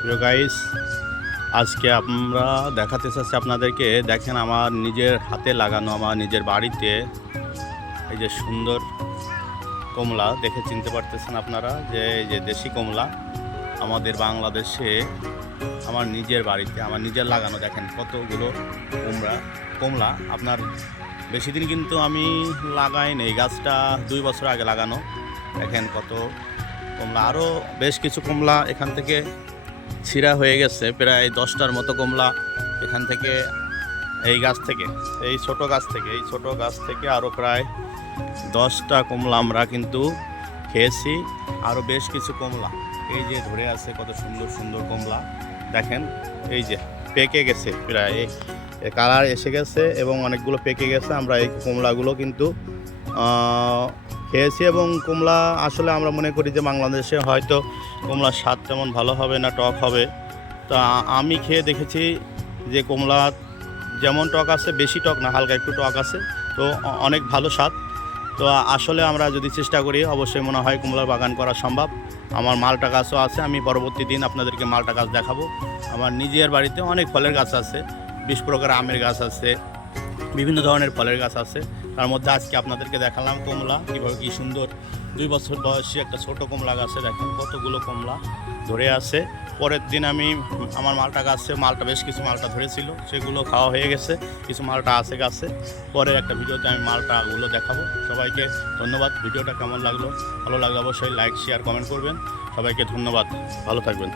প্রিয় গাইস, আজকে আমরা দেখাতে চাচ্ছি আপনাদেরকে। দেখেন আমার নিজের হাতে লাগানো, আমার নিজের বাড়িতে এই যে সুন্দর কমলা দেখে চিনতে পারতেছেন আপনারা যে এই যে দেশি কমলা আমাদের বাংলাদেশে আমার নিজের বাড়িতে আমার নিজের লাগানো। দেখেন কতগুলো কমলা আপনার বেশি দিন কিন্তু আমি লাগাইনি, এই গাছটা 2 বছর আগে লাগানো। দেখেন কত কমলা, আরও বেশ কিছু কমলা এখান থেকে ছিঁড়া হয়ে গেছে, প্রায় 10টার মতো কমলা এখান থেকে, এই গাছ থেকে, এই ছোট গাছ থেকে আরও প্রায় 10টা কমলা আমরা কিন্তু খেয়েছি। আরও বেশ কিছু কমলা এই যে ধরে আছে, কত সুন্দর সুন্দর কমলা। দেখেন এই যে পেকে গেছে, প্রায় কালার এসে গেছে এবং অনেকগুলো পেকে গেছে। আমরা এই কমলাগুলো কিন্তু খেয়েছি এবং কমলা আসলে আমরা মনে করি যে বাংলাদেশে হয়তো কমলার স্বাদ তেমন ভালো হবে না, টক হবে। তা আমি খেয়ে দেখেছি যে কমলা যেমন টক আছে, বেশি টক না, হালকা একটু টক আছে, তো অনেক ভালো স্বাদ। তো আসলে আমরা যদি চেষ্টা করি অবশ্যই মনে হয় কমলার বাগান করা সম্ভব। আমার মালটা গাছও আছে, আমি পরবর্তী দিন আপনাদেরকে মালটা গাছ দেখাবো। আমার নিজের বাড়িতে অনেক ফলের গাছ আছে, 20 প্রকার আমের গাছ আছে, বিভিন্ন ধরনের ফলের গাছ আছে। তার মধ্যে আজকে আপনাদেরকে দেখালাম কমলা কীভাবে, কী সুন্দর 2 বছর বয়সী একটা ছোট কমলা গাছে দেখেন কতগুলো কমলা ধরে আছে। পরের দিন আমি আমার মালটা গাছে বেশ কিছু মালটা ধরেছিল, সেগুলো খাওয়া হয়ে গেছে, কিছু মালটা আছে গাছে। পরের একটা ভিডিওতে আমি মালটাগুলো দেখাবো। সবাইকে ধন্যবাদ। ভিডিওটা কেমন লাগলো, ভালো লাগলে অবশ্যই লাইক, শেয়ার, কমেন্ট করবেন। সবাইকে ধন্যবাদ, ভালো থাকবেন।